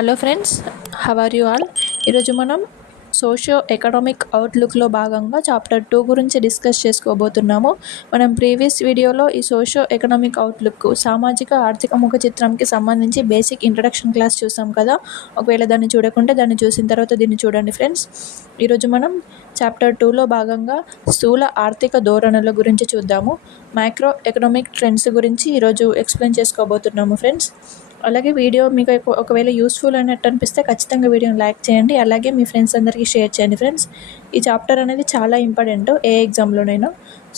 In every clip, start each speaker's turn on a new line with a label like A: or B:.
A: Hello friends how are you all ఈరోజు మనం socio economic అవుట్లుక్లో భాగంగా చాప్టర్ టూ గురించి డిస్కస్ చేసుకోబోతున్నాము. మనం ప్రీవియస్ వీడియోలో ఈ సోషియో ఎకనామిక్ అవుట్లుక్ సామాజిక ఆర్థిక ముఖ చిత్రంకి సంబంధించి బేసిక్ ఇంట్రడక్షన్ క్లాస్ చూసాం కదా. ఒకవేళ దాన్ని చూడకుంటే దాన్ని చూసిన తర్వాత దీన్ని చూడండి ఫ్రెండ్స్ ఈరోజు మనం చాప్టర్ టూలో భాగంగా స్థూల ఆర్థిక ధోరణుల గురించి చూద్దాము. మైక్రో ఎకనామిక్ ట్రెండ్స్ గురించి ఈరోజు ఎక్స్ప్లెయిన్ చేసుకోబోతున్నాము ఫ్రెండ్స్ అలాగే వీడియో మీకు ఒకవేళ యూస్ఫుల్ అయినట్టు అనిపిస్తే ఖచ్చితంగా వీడియోని లైక్ చేయండి. అలాగే మీ ఫ్రెండ్స్ అందరికీ షేర్ చేయండి ఫ్రెండ్స్ ఈ చాప్టర్ అనేది చాలా ఇంపార్టెంట్ ఏ ఎగ్జామ్లోనైనా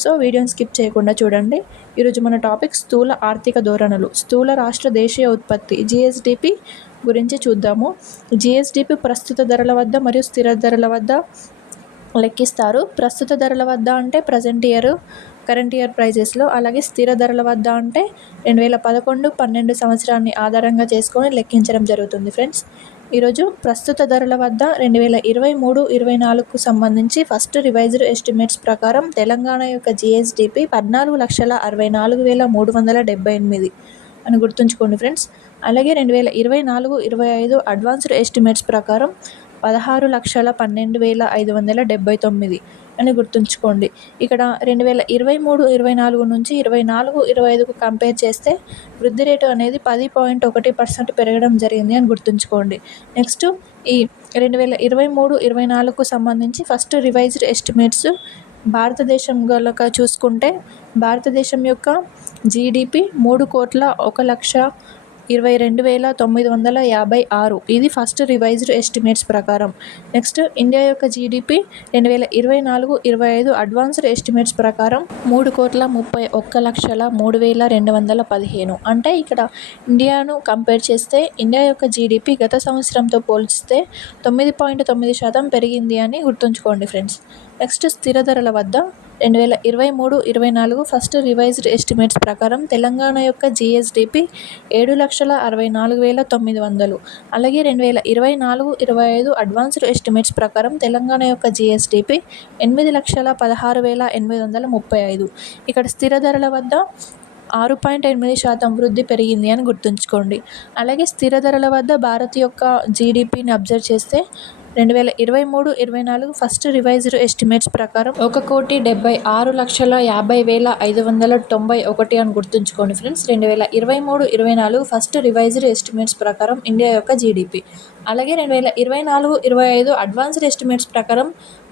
A: సో వీడియోని స్కిప్ చేయకుండా చూడండి. ఈరోజు మన టాపిక్ స్థూల ఆర్థిక ధోరణులు. స్థూల రాష్ట్ర దేశీయ ఉత్పత్తి జిఎస్డిపి గురించి చూద్దాము. జిఎస్డిపి ప్రస్తుత ధరల వద్ద మరియు స్థిర ధరల వద్ద లెక్కిస్తారు. ప్రస్తుత ధరల వద్ద అంటే ప్రజెంట్ ఇయర్ కరెంట్ ఇయర్ ప్రైజెస్లో అలాగే స్థిర ధరల వద్ద అంటే రెండు వేల పదకొండు పన్నెండు సంవత్సరాన్ని ఆధారంగా చేసుకొని లెక్కించడం జరుగుతుంది ఫ్రెండ్స్. ఈరోజు ప్రస్తుత ధరల వద్ద రెండు వేల ఇరవై మూడు ఇరవై నాలుగుకు సంబంధించి ఫస్ట్ రివైజ్డ్ ఎస్టిమేట్స్ ప్రకారం తెలంగాణ యొక్క జిఎస్డిపి పద్నాలుగు లక్షల అరవై నాలుగు వేల మూడు వందల డెబ్బై ఎనిమిది అని గుర్తుంచుకోండి ఫ్రెండ్స్. అలాగే రెండు వేల ఇరవై నాలుగు ఇరవై ఐదు అడ్వాన్స్డ్ ఎస్టిమేట్స్ ప్రకారం పదహారు లక్షల పన్నెండు వేల ఐదు వందల డెబ్బై తొమ్మిది అని గుర్తుంచుకోండి. ఇక్కడ రెండు వేల ఇరవై మూడు ఇరవై నాలుగు నుంచి ఇరవై నాలుగు ఇరవై ఐదుకు కంపేర్ చేస్తే వృద్ధి రేటు అనేది పది పాయింట్ ఒకటి పర్సెంట్ పెరగడం జరిగింది అని గుర్తుంచుకోండి. నెక్స్ట్ ఈ రెండు వేల ఇరవై మూడు ఇరవై నాలుగుకు సంబంధించి ఫస్ట్ రివైజ్డ్ ఎస్టిమేట్స్ భారతదేశం గలక చూసుకుంటే భారతదేశం యొక్క జీడిపి మూడు కోట్ల ఒక లక్ష ఇరవై రెండు వేల తొమ్మిది వందల యాభై ఆరు. ఇది ఫస్ట్ రివైజ్డ్ ఎస్టిమేట్స్ ప్రకారం. నెక్స్ట్ ఇండియా యొక్క జీడిపి రెండు వేల ఇరవై నాలుగు ఇరవై ఐదు అడ్వాన్స్డ్ ఎస్టిమేట్స్ ప్రకారం మూడు కోట్ల ముప్పై ఒక్క లక్షల మూడు వేల రెండు వందల పదిహేను. అంటే ఇక్కడ ఇండియాను కంపేర్ చేస్తే ఇండియా యొక్క జీడిపి గత సంవత్సరంతో పోల్చితే తొమ్మిది పాయింట్ తొమ్మిది శాతం పెరిగింది అని గుర్తుంచుకోండి ఫ్రెండ్స్ నెక్స్ట్ స్థిర ధరల వద్ద రెండు వేల ఇరవై మూడు ఇరవై నాలుగు ఫస్ట్ రివైజ్డ్ ఎస్టిమేట్స్ ప్రకారం తెలంగాణ యొక్క జిఎస్డిపి ఏడు లక్షల అరవై నాలుగు వేల తొమ్మిది వందలు. అలాగే రెండు వేల ఇరవై నాలుగు ఇరవై ఐదు అడ్వాన్స్డ్ ఎస్టిమేట్స్ ప్రకారం తెలంగాణ యొక్క జిఎస్డిపి ఎనిమిది లక్షల పదహారు వేల ఎనిమిది వందల ముప్పై ఐదు. ఇక్కడ స్థిర ధరల వద్ద ఆరు పాయింట్ ఎనిమిది శాతం వృద్ధి పెరిగింది అని గుర్తుంచుకోండి. అలాగే స్థిర ధరల వద్ద భారత్ యొక్క జీడిపిని అబ్జర్వ్ చేస్తే రెండు వేల ఇరవై మూడు ఇరవై నాలుగు ఫస్ట్ రివైజ్డ్ ఎస్టిమేట్స్ ప్రకారం ఒక కోటి డెబ్బై ఆరు లక్షల యాభై వేల ఐదు వందల తొంభై ఒకటి అని గుర్తుంచుకోండి ఫ్రెండ్స్. రెండు వేల ఇరవై మూడు ఇరవై నాలుగు ఫస్ట్ రివైజ్డ్ ఎస్టిమేట్స్ ప్రకారం ఇండియా యొక్క జీడిపి. అలాగే రెండు వేల ఇరవై నాలుగు ఇరవై ఐదు అడ్వాన్స్డ్ ఎస్టిమేట్స్ ప్రకారం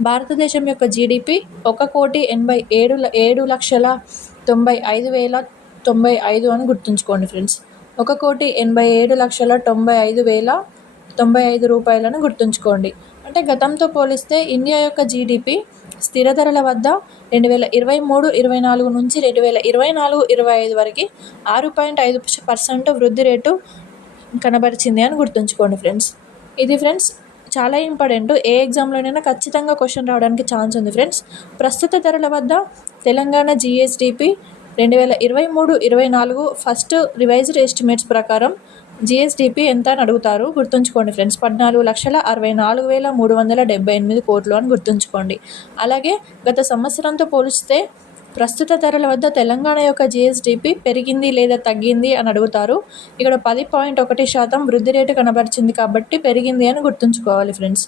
A: భారతదేశం యొక్క జీడిపి ఒక కోటి ఎనభై ఏడు ఏడు లక్షల తొంభై ఐదు వేల తొంభై ఐదు అని గుర్తుంచుకోండి ఫ్రెండ్స్. ఒక కోటి ఎనభై ఏడు లక్షల తొంభై ఐదు వేల తొంభై ఐదు రూపాయలను గుర్తుంచుకోండి. అంటే గతంతో పోలిస్తే ఇండియా యొక్క జీడిపి స్థిర ధరల వద్ద రెండు వేల ఇరవై మూడు ఇరవై నాలుగు నుంచి రెండు వేల ఇరవై నాలుగు ఇరవై ఐదు వరకు ఆరు పాయింట్ ఐదు పర్సెంట్ వృద్ధి రేటు కనబరిచింది అని గుర్తుంచుకోండి ఫ్రెండ్స్. ఇది ఫ్రెండ్స్ చాలా ఇంపార్టెంట్. ఏ ఎగ్జామ్లోనైనా ఖచ్చితంగా క్వశ్చన్ రావడానికి ఛాన్స్ ఉంది ఫ్రెండ్స్. ప్రస్తుత ధరల వద్ద తెలంగాణ జిఎస్డిపి రెండు వేల ఇరవై మూడు ఇరవై నాలుగు ఫస్ట్ రివైజ్డ్ ఎస్టిమేట్స్ ప్రకారం జిఎస్డిపి ఎంత అని అడుగుతారు? గుర్తుంచుకోండి ఫ్రెండ్స్ పద్నాలుగు లక్షల అరవై నాలుగు వేల మూడు వందల డెబ్బై ఎనిమిది కోట్లు అని గుర్తుంచుకోండి. అలాగే గత సంవత్సరంతో పోలిస్తే ప్రస్తుత ధరల వద్ద తెలంగాణ యొక్క జిఎస్డిపి పెరిగింది లేదా తగ్గింది అని అడుగుతారు. ఇక్కడ పది పాయింట్ ఒకటి శాతం వృద్ధి రేటు కనబరిచింది కాబట్టి పెరిగింది అని గుర్తుంచుకోవాలి ఫ్రెండ్స్.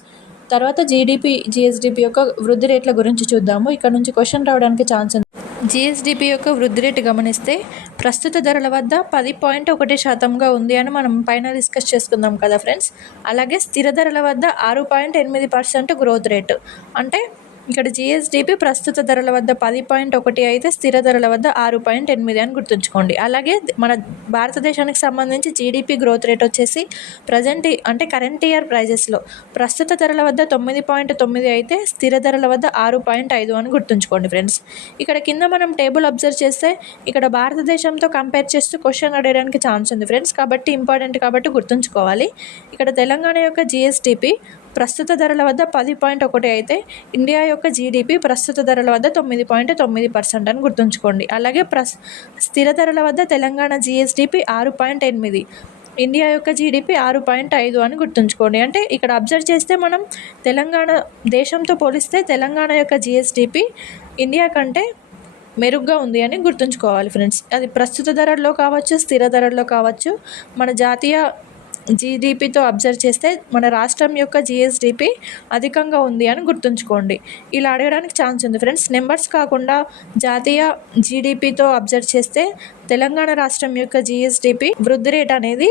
A: తర్వాత జీడిపి జిఎస్డిపి యొక్క వృద్ధి రేట్ల గురించి చూద్దాము. ఇక్కడ నుంచి క్వశ్చన్ రావడానికి ఛాన్స్ ఉంది. జిఎస్డిపి యొక్క వృద్ధి రేటు గమనిస్తే ప్రస్తుత ధరల వద్ద పది పాయింట్ ఒకటి శాతంగా ఉంది అని మనం పైన డిస్కస్ చేసుకుందాం కదా ఫ్రెండ్స్. అలాగే స్థిర ధరల వద్ద ఆరు పాయింట్ ఎనిమిది పర్సెంట్ గ్రోత్ రేటు. అంటే ఇక్కడ జిఎస్డిపి ప్రస్తుత ధరల వద్ద పది పాయింట్ ఒకటి అయితే స్థిర ధరల వద్ద ఆరు పాయింట్ ఎనిమిది అని గుర్తుంచుకోండి. అలాగే మన భారతదేశానికి సంబంధించి జీడిపి గ్రోత్ రేట్ వచ్చేసి ప్రజెంట్ అంటే కరెంట్ ఇయర్ ప్రైజెస్లో ప్రస్తుత ధరల వద్ద తొమ్మిది పాయింట్ తొమ్మిది అయితే స్థిర ధరల వద్ద ఆరు పాయింట్ ఐదు అని గుర్తుంచుకోండి ఫ్రెండ్స్ ఇక్కడ కింద మనం టేబుల్ అబ్జర్వ్ చేస్తే ఇక్కడ భారతదేశంతో కంపేర్ చేస్తూ క్వశ్చన్ అడగడానికి ఛాన్స్ ఉంది ఫ్రెండ్స్ కాబట్టి ఇంపార్టెంట్ కాబట్టి గుర్తుంచుకోవాలి. ఇక్కడ తెలంగాణ యొక్క జిఎస్డిపి ప్రస్తుత ధరల వద్ద పది పాయింట్ ఒకటి అయితే ఇండియా యొక్క జీడిపి ప్రస్తుత ధరల వద్ద తొమ్మిది పాయింట్ తొమ్మిది పర్సెంట్ అని గుర్తుంచుకోండి. అలాగే ప్రస్ స్థిర ధరల వద్ద తెలంగాణ జిఎస్డిపి ఆరు పాయింట్ ఎనిమిది ఇండియా యొక్క జీడిపి ఆరు పాయింట్ ఐదు అని గుర్తుంచుకోండి. అంటే ఇక్కడ అబ్జర్వ్ చేస్తే మనం తెలంగాణ దేశంతో పోలిస్తే తెలంగాణ యొక్క జిఎస్డిపి ఇండియా కంటే మెరుగ్గా ఉంది అని గుర్తుంచుకోవాలి ఫ్రెండ్స్. అది ప్రస్తుత ధరల్లో కావచ్చు స్థిర ధరల్లో కావచ్చు మన జాతీయ జీడిపితో అబ్జర్వ్ చేస్తే మన రాష్ట్రం యొక్క జిఎస్డిపి అధికంగా ఉంది అని గుర్తుంచుకోండి. ఇలా అడగడానికి ఛాన్స్ ఉంది. ఫ్రెండ్స్ నెంబర్స్ కాకుండా జాతీయ జీడిపితో అబ్జర్వ్ చేస్తే తెలంగాణ రాష్ట్రం యొక్క జిఎస్డిపి వృద్ధి రేట్ అనేది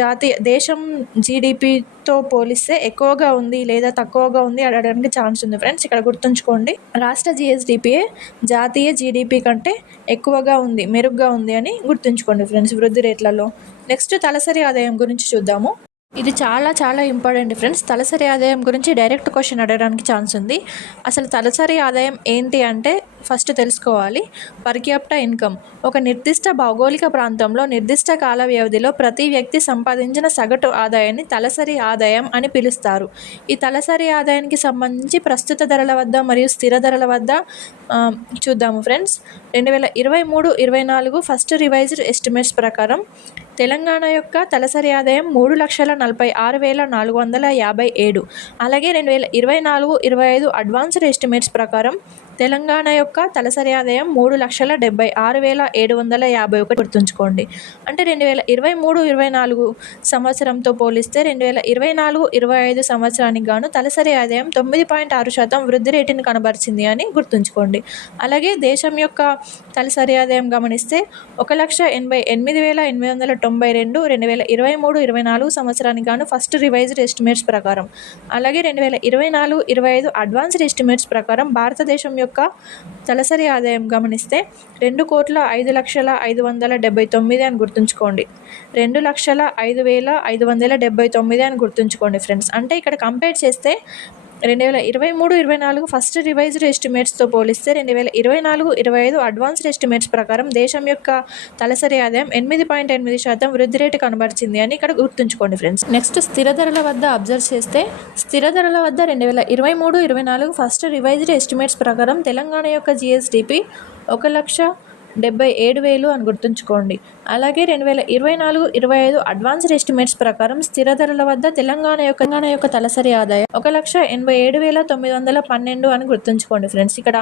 A: జాతీయ దేశం జీడిపితో పోలిస్తే ఎక్కువగా ఉంది లేదా తక్కువగా ఉంది అడగడానికి ఛాన్స్ ఉంది. ఫ్రెండ్స్ ఇక్కడ గుర్తుంచుకోండి. రాష్ట్ర జిఎస్డిపి జాతీయ జీడిపి కంటే ఎక్కువగా ఉంది మెరుగ్గా ఉంది అని గుర్తుంచుకోండి ఫ్రెండ్స్ వృద్ధి రేట్లలో. నెక్స్ట్ తలసరి ఆదాయం గురించి చూద్దాము. ఇది చాలా చాలా ఇంపార్టెంట్ ఫ్రెండ్స్ తలసరి ఆదాయం గురించి డైరెక్ట్ క్వశ్చన్ అడగడానికి ఛాన్స్ ఉంది. అసలు తలసరి ఆదాయం ఏంటి అంటే ఫస్ట్ తెలుసుకోవాలి. పర్క్యాప్ట ఇన్కమ్ ఒక నిర్దిష్ట భౌగోళిక ప్రాంతంలో నిర్దిష్ట కాల వ్యవధిలో ప్రతి వ్యక్తి సంపాదించిన సగటు ఆదాయాన్ని తలసరి ఆదాయం అని పిలుస్తారు. ఈ తలసరి ఆదాయానికి సంబంధించి ప్రస్తుత ధరల వద్ద మరియు స్థిర ధరల వద్ద చూద్దాము ఫ్రెండ్స్ రెండు వేల ఇరవై మూడు ఇరవై నాలుగు ఫస్ట్ రివైజ్డ్ ఎస్టిమేట్స్ ప్రకారం తెలంగాణ యొక్క తలసరి ఆదాయం మూడు లక్షల నలభై ఆరు వేల నాలుగు వందల యాభై ఏడు. అలాగే రెండు వేల ఇరవై నాలుగు ఇరవై ఐదు అడ్వాన్స్డ్ ఎస్టిమేట్స్ ప్రకారం తెలంగాణ యొక్క తలసరి ఆదాయం మూడు లక్షల డెబ్బై ఆరు వేల ఏడు వందల యాభై ఒకటి గుర్తుంచుకోండి. అంటే రెండు వేల ఇరవై మూడు ఇరవై నాలుగు సంవత్సరంతో పోలిస్తే రెండు వేల ఇరవై నాలుగు ఇరవై ఐదు సంవత్సరానికి గాను తలసరి ఆదాయం తొమ్మిది పాయింట్ ఆరు శాతం వృద్ధి రేటుని కనబరిచింది అని గుర్తుంచుకోండి. అలాగే దేశం యొక్క తలసరి ఆదాయం గమనిస్తే ఒక లక్ష ఎనభై ఎనిమిది వేల ఎనిమిది వందల తొంభై రెండు రెండు వేల ఇరవై మూడు ఇరవై నాలుగు సంవత్సరానికి గాను ఫస్ట్ రివైజ్డ్ ఎస్టిమేట్స్ ప్రకారం. అలాగే రెండు వేల ఇరవై నాలుగు ఇరవై ఐదు అడ్వాన్స్డ్ ఎస్టిమేట్స్ ప్రకారం భారతదేశం యొక్క తలసరి ఆదాయం గమనిస్తే రెండు కోట్ల ఐదు లక్షల ఐదు వందల డెబ్బై తొమ్మిది అని గుర్తుంచుకోండి. రెండు లక్షల ఐదు వేల ఐదు వందల డెబ్బై తొమ్మిది అని గుర్తుంచుకోండి ఫ్రెండ్స్. అంటే ఇక్కడ కంపేర్ చేస్తే రెండు వేల ఇరవై మూడు ఇరవై నాలుగు ఫస్ట్ రివైజ్డ్ ఎస్టిమేట్స్తో పోలిస్తే రెండు వేల ఇరవై నాలుగు ఇరవై ఐదు అడ్వాన్స్డ్ ఎస్టిమేట్స్ ప్రకారం దేశం యొక్క తలసరి ఆదాయం ఎనిమిది పాయింట్ ఎనిమిది శాతం వృద్ధి రేటు కనబరిచింది అని ఇక్కడ గుర్తుంచుకోండి ఫ్రెండ్స్ నెక్స్ట్ స్థిర ధరల వద్ద అబ్జర్వ్ చేస్తే స్థిర ధరల వద్ద రెండు వేల ఇరవై మూడు ఇరవై నాలుగు ఫస్ట్ రివైజ్డ్ ఎస్టిమేట్స్ ప్రకారం తెలంగాణ యొక్క జిఎస్డిపి ఒక లక్ష డెబ్బై ఏడు వేలు అని గుర్తుంచుకోండి. అలాగే రెండు వేల ఇరవై నాలుగు ఇరవై ఐదు అడ్వాన్స్డ్ ఎస్టిమేట్స్ ప్రకారం స్థిర ధరల వద్ద తెలంగాణ యొక్క తెలంగాణ యొక్క తలసరి ఆదాయం ఒక లక్ష ఎనభై ఏడు వేల తొమ్మిది వందల పన్నెండు అని గుర్తుంచుకోండి ఫ్రెండ్స్. ఇక్కడ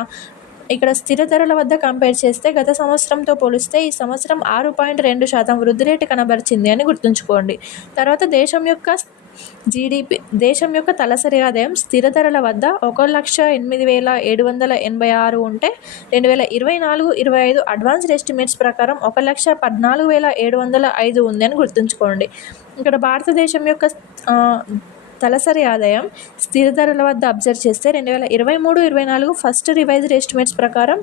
A: ఇక్కడ స్థిర ధరల వద్ద కంపేర్ చేస్తే గత సంవత్సరంతో పోలిస్తే ఈ సంవత్సరం ఆరు పాయింట్ రెండు శాతం వృద్ధి రేటు కనబరిచింది అని గుర్తుంచుకోండి. తర్వాత దేశం యొక్క జీడిపి దేశం యొక్క తలసరి ఆదాయం స్థిర ధరల వద్ద ఒక లక్ష ఎనిమిది వేల ఏడు వందల ఎనభై ఆరు ఉంటే రెండు వేల ఇరవై నాలుగు ఇరవై ఐదు అడ్వాన్స్డ్ ఎస్టిమేట్స్ ప్రకారం ఒక లక్ష పద్నాలుగు వేల ఏడు వందల ఐదు ఉంది అని గుర్తుంచుకోండి. ఇక్కడ భారతదేశం యొక్క తలసరి ఆదాయం స్థిర ధరల వద్ద అబ్జర్వ్ చేస్తే రెండు వేల ఇరవై మూడు ఇరవై నాలుగు ఫస్ట్ రివైజ్డ్ ఎస్టిమేట్స్ ప్రకారం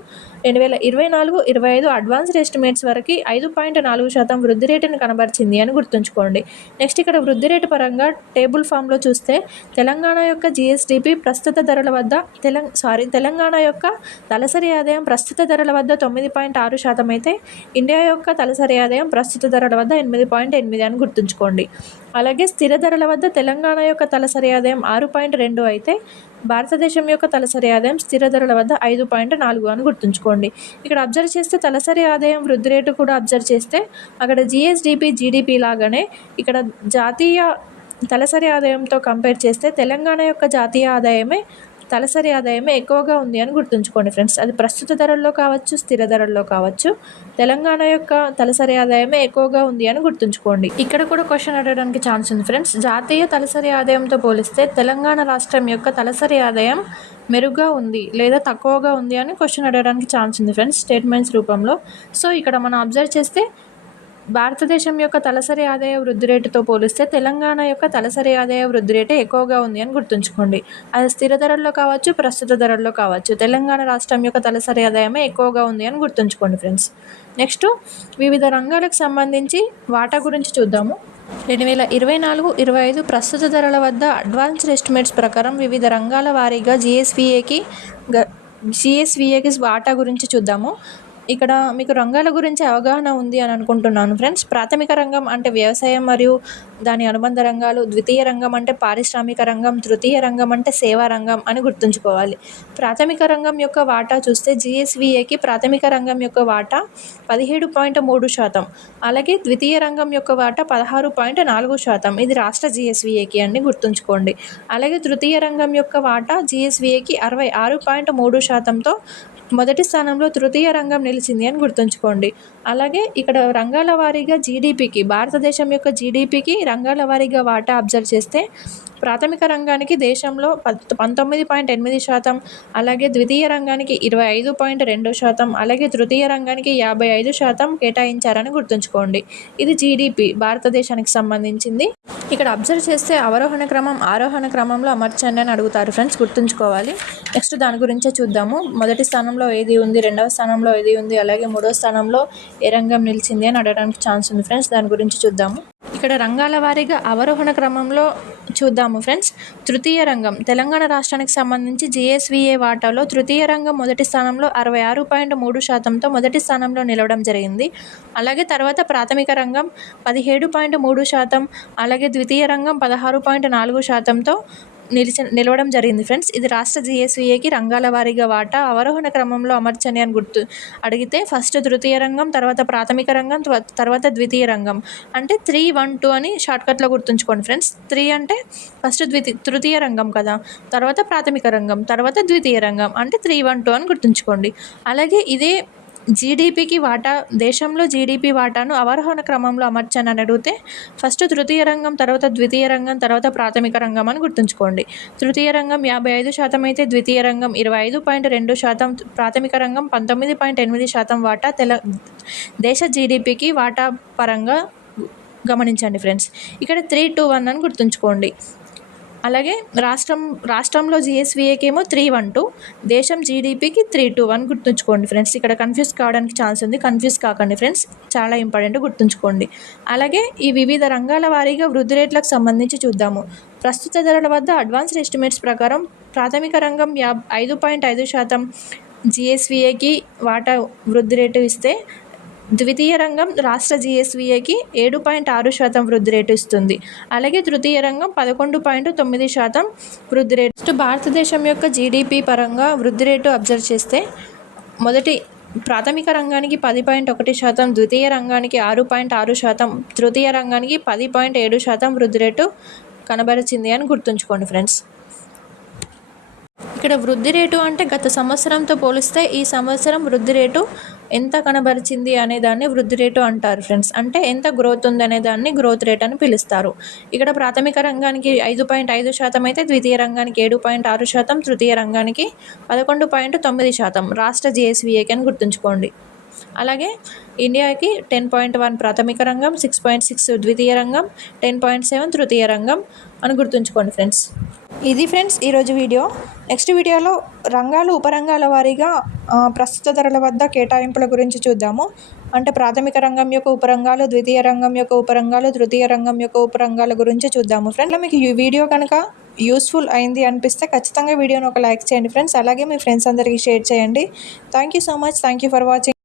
A: రెండు వేల ఇరవై నాలుగు ఇరవై ఐదు అడ్వాన్స్డ్ ఎస్టిమేట్స్ వరకు ఐదు పాయింట్ నాలుగు శాతం వృద్ధి రేటును కనబరిచింది అని గుర్తుంచుకోండి. నెక్స్ట్ ఇక్కడ వృద్ధి రేటు పరంగా టేబుల్ ఫామ్లో చూస్తే తెలంగాణ యొక్క జిఎస్డిపి ప్రస్తుత ధరల వద్ద తెలంగ సారీ తెలంగాణ యొక్క తలసరి ఆదాయం ప్రస్తుత ధరల వద్ద తొమ్మిది పాయింట్ ఆరు శాతం అయితే ఇండియా యొక్క తలసరి ఆదాయం ప్రస్తుత ధరల వద్ద ఎనిమిది పాయింట్ ఎనిమిది అని గుర్తుంచుకోండి. అలాగే స్థిర ధరల వద్ద తెలంగాణ యొక్క తలసరి ఆదాయం ఆరు పాయింట్ రెండు అయితే భారతదేశం యొక్క తలసరి ఆదాయం స్థిర ధరల వద్ద ఐదు పాయింట్ నాలుగు అని గుర్తుంచుకోండి. ఇక్కడ అబ్జర్వ్ చేస్తే తలసరి ఆదాయం వృద్ధి రేటు కూడా అబ్జర్వ్ చేస్తే అక్కడ జిఎస్డిపి జీడిపి లాగానే ఇక్కడ జాతీయ తలసరి ఆదాయంతో కంపేర్ చేస్తే తెలంగాణ యొక్క జాతీయ ఆదాయమే తలసరి ఆదాయమే ఎక్కువగా ఉంది అని గుర్తుంచుకోండి ఫ్రెండ్స్. అది ప్రస్తుత ధరల్లో కావచ్చు స్థిర ధరల్లో కావచ్చు తెలంగాణ యొక్క తలసరి ఆదాయమే ఎక్కువగా ఉంది అని గుర్తుంచుకోండి. ఇక్కడ కూడా క్వశ్చన్ అడగడానికి ఛాన్స్ ఉంది ఫ్రెండ్స్. జాతీయ తలసరి ఆదాయంతో పోలిస్తే తెలంగాణ రాష్ట్రం యొక్క తలసరి ఆదాయం మెరుగ్గా ఉంది లేదా తక్కువగా ఉంది అని క్వశ్చన్ అడగడానికి ఛాన్స్ ఉంది ఫ్రెండ్స్ స్టేట్మెంట్స్ రూపంలో. సో ఇక్కడ మనం అబ్జర్వ్ చేస్తే భారతదేశం యొక్క తలసరి ఆదాయ వృద్ధి రేటుతో పోలిస్తే తెలంగాణ యొక్క తలసరి ఆదాయ వృద్ధి రేటు ఎక్కువగా ఉంది అని గుర్తుంచుకోండి. అది స్థిర ధరల్లో కావచ్చు ప్రస్తుత ధరల్లో కావచ్చు. తెలంగాణ రాష్ట్రం యొక్క తలసరి ఆదాయమే ఎక్కువగా ఉంది అని గుర్తుంచుకోండి ఫ్రెండ్స్. నెక్స్ట్ వివిధ రంగాలకు సంబంధించి వాటా గురించి చూద్దాము. రెండు వేల ఇరవై నాలుగు ఇరవై ఐదు ప్రస్తుత ధరల వద్ద అడ్వాన్స్డ్ ఎస్టిమేట్స్ ప్రకారం వివిధ రంగాల వారీగా జిఎస్విఏకి గ జిఎస్విఏకి వాటా గురించి చూద్దాము. ఇక్కడ మీకు రంగాల గురించి అవగాహన ఉంది అని అనుకుంటున్నాను ఫ్రెండ్స్ ప్రాథమిక రంగం అంటే వ్యవసాయం మరియు దాని అనుబంధ రంగాలు ద్వితీయ రంగం అంటే పారిశ్రామిక రంగం తృతీయ రంగం అంటే సేవా రంగం అని గుర్తుంచుకోవాలి. ప్రాథమిక రంగం యొక్క వాటా చూస్తే జిఎస్విఏకి ప్రాథమిక రంగం యొక్క వాటా పదిహేడు పాయింట్ మూడు శాతం అలాగే ద్వితీయ రంగం యొక్క వాటా పదహారు పాయింట్ నాలుగు శాతం. ఇది రాష్ట్ర జిఎస్విఏకి అని గుర్తుంచుకోండి. అలాగే తృతీయ రంగం యొక్క వాటా జిఎస్విఏకి అరవై ఆరు పాయింట్ మూడు శాతంతో మొదటి స్థానంలో తృతీయ రంగం నిలిచింది అని గుర్తుంచుకోండి. అలాగే ఇక్కడ రంగాల వారీగా జీడిపికి భారతదేశం యొక్క జీడిపికి రంగాల వారీగా వాటా అబ్జర్వ్ చేస్తే ప్రాథమిక రంగానికి దేశంలో పంతొమ్మిది పాయింట్ ఎనిమిది శాతం అలాగే ద్వితీయ రంగానికి ఇరవై ఐదు పాయింట్ రెండు శాతం అలాగే తృతీయ రంగానికి యాభై ఐదు శాతం కేటాయించారని గుర్తుంచుకోండి. ఇది జీడిపి భారతదేశానికి సంబంధించింది. ఇక్కడ అబ్జర్వ్ చేస్తే అవరోహణ క్రమం ఆరోహణ క్రమంలో అమర్చండి అని అడుగుతారు ఫ్రెండ్స్ గుర్తుంచుకోవాలి. నెక్స్ట్ దాని గురించే చూద్దాము. మొదటి స్థానం స్థానంలో ఏది ఉంది రెండవ స్థానంలో ఏది ఉంది అలాగే మూడో స్థానంలో ఏ రంగం నిలిచింది అని అడగడానికి ఛాన్స్ ఉంది ఫ్రెండ్స్. దాని గురించి చూద్దాము. ఇక్కడ రంగాల వారీగా అవరోహణ క్రమంలో చూద్దాము ఫ్రెండ్స్. తృతీయ రంగం. తెలంగాణ రాష్ట్రానికి సంబంధించి జిఎస్విఏ వాటాలో తృతీయ రంగం మొదటి స్థానంలో అరవై ఆరు పాయింట్ మూడు శాతంతో మొదటి స్థానంలో నిలవడం జరిగింది. అలాగే తర్వాత ప్రాథమిక రంగం పదిహేడు పాయింట్ మూడు శాతం అలాగే ద్వితీయ రంగం పదహారు పాయింట్ నాలుగు శాతంతో నిలిచ నిలవడం జరిగింది. ఫ్రెండ్స్ ఇది రాష్ట్ర జిఎస్విఏకి రంగాల వారీగా వాటా అవరోహణ క్రమంలో అమర్చని అని గుర్తు అడిగితే ఫస్ట్ తృతీయ రంగం తర్వాత ప్రాథమిక రంగం తర్వాత ద్వితీయ రంగం. అంటే త్రీ వన్ టూ అని షార్ట్కట్లో గుర్తుంచుకోండి ఫ్రెండ్స్. త్రీ అంటే ఫస్ట్ ద్వితీ తృతీయ రంగం కదా. తర్వాత ప్రాథమిక రంగం తర్వాత ద్వితీయ రంగం. అంటే త్రీ వన్ టూ అని గుర్తుంచుకోండి. అలాగే ఇదే జీడిపికి వాటా దేశంలో జీడిపి వాటాను అవరోహణ క్రమంలో అమర్చాను అని అడిగితే ఫస్ట్ తృతీయ రంగం తర్వాత ద్వితీయ రంగం తర్వాత ప్రాథమిక రంగం అని గుర్తుంచుకోండి. తృతీయ రంగం యాభై ఐదు శాతం అయితే ద్వితీయ రంగం ఇరవై ఐదు పాయింట్ రెండు శాతం ప్రాథమిక రంగం పంతొమ్మిది పాయింట్ ఎనిమిది శాతం వాటా తెల దేశ జీడిపికి వాటా పరంగా గమనించండి ఫ్రెండ్స్. ఇక్కడ త్రీ టూ వన్ అని గుర్తుంచుకోండి. అలాగే రాష్ట్రం రాష్ట్రంలో జిఎస్విఏకి ఏమో త్రీ వన్ టూ దేశం జీడిపికి త్రీ టూ వన్ గుర్తుంచుకోండి ఫ్రెండ్స్. ఇక్కడ కన్ఫ్యూజ్ కావడానికి ఛాన్స్ ఉంది. కన్ఫ్యూజ్ కాకండి ఫ్రెండ్స్. చాలా ఇంపార్టెంట్ గుర్తుంచుకోండి. అలాగే ఈ వివిధ రంగాల వారీగా వృద్ధి రేట్లకు సంబంధించి చూద్దాము. ప్రస్తుత ధరల వద్ద అడ్వాన్స్డ్ ఎస్టిమేట్స్ ప్రకారం ప్రాథమిక రంగం యా ఐదు పాయింట్ ఐదు శాతం జిఎస్విఏకి వాటా వృద్ధి రేటు ఇస్తే ద్వితీయ రంగం రాష్ట్ర జిఎస్విఏకి ఏడు పాయింట్ ఆరు శాతం వృద్ధి రేటు ఇస్తుంది. అలాగే తృతీయ రంగం పదకొండు పాయింట్ తొమ్మిది శాతం వృద్ధి రేటు. భారతదేశం యొక్క జీడిపి పరంగా వృద్ధి రేటు అబ్జర్వ్ చేస్తే మొదటి ప్రాథమిక రంగానికి పది పాయింట్ ఒకటి శాతం ద్వితీయ రంగానికి ఆరు పాయింట్ ఆరు శాతం తృతీయ రంగానికి పది పాయింట్ ఏడు శాతం వృద్ధి రేటు కనబరిచింది అని గుర్తుంచుకోండి ఫ్రెండ్స్. ఇక్కడ వృద్ధి రేటు అంటే గత సంవత్సరంతో పోలిస్తే ఈ సంవత్సరం వృద్ధి రేటు ఎంత కనబరిచింది అనే దాన్ని వృద్ధి రేటు అంటారు ఫ్రెండ్స్. అంటే ఎంత గ్రోత్ ఉందనే దాన్ని గ్రోత్ రేట్ అని పిలుస్తారు. ఇక్కడ ప్రాథమిక రంగానికి ఐదు పాయింట్ ఐదు శాతం అయితే ద్వితీయ రంగానికి ఏడు పాయింట్ ఆరు శాతం తృతీయ రంగానికి పదకొండు పాయింట్ తొమ్మిది శాతం రాష్ట్ర జిఎస్విఏకి అని గుర్తుంచుకోండి. అలాగే ఇండియాకి టెన్ పాయింట్ వన్ ప్రాథమిక రంగం సిక్స్ పాయింట్ సిక్స్ ద్వితీయ రంగం టెన్ పాయింట్ సెవెన్ తృతీయ రంగం అని గుర్తుంచుకోండి ఫ్రెండ్స్. ఇది ఫ్రెండ్స్ ఈరోజు వీడియో. నెక్స్ట్ వీడియోలో రంగాలు ఉపరంగాల వారీగా ప్రస్తుత ధరల వద్ద కేటాయింపుల గురించి చూద్దాము. అంటే ప్రాథమిక రంగం యొక్క ఉపరంగాలు ద్వితీయ రంగం యొక్క ఉపరంగాలు తృతీయ రంగం యొక్క ఉపరంగాల గురించి చూద్దాము. ఫ్రెండ్స్ మీకు ఈ వీడియో కనుక యూస్ఫుల్ అయింది అనిపిస్తే ఖచ్చితంగా వీడియోని ఒక లైక్ చేయండి. ఫ్రెండ్స్ అలాగే మీ ఫ్రెండ్స్ అందరికీ షేర్ చేయండి. Thank you so much thank you for watching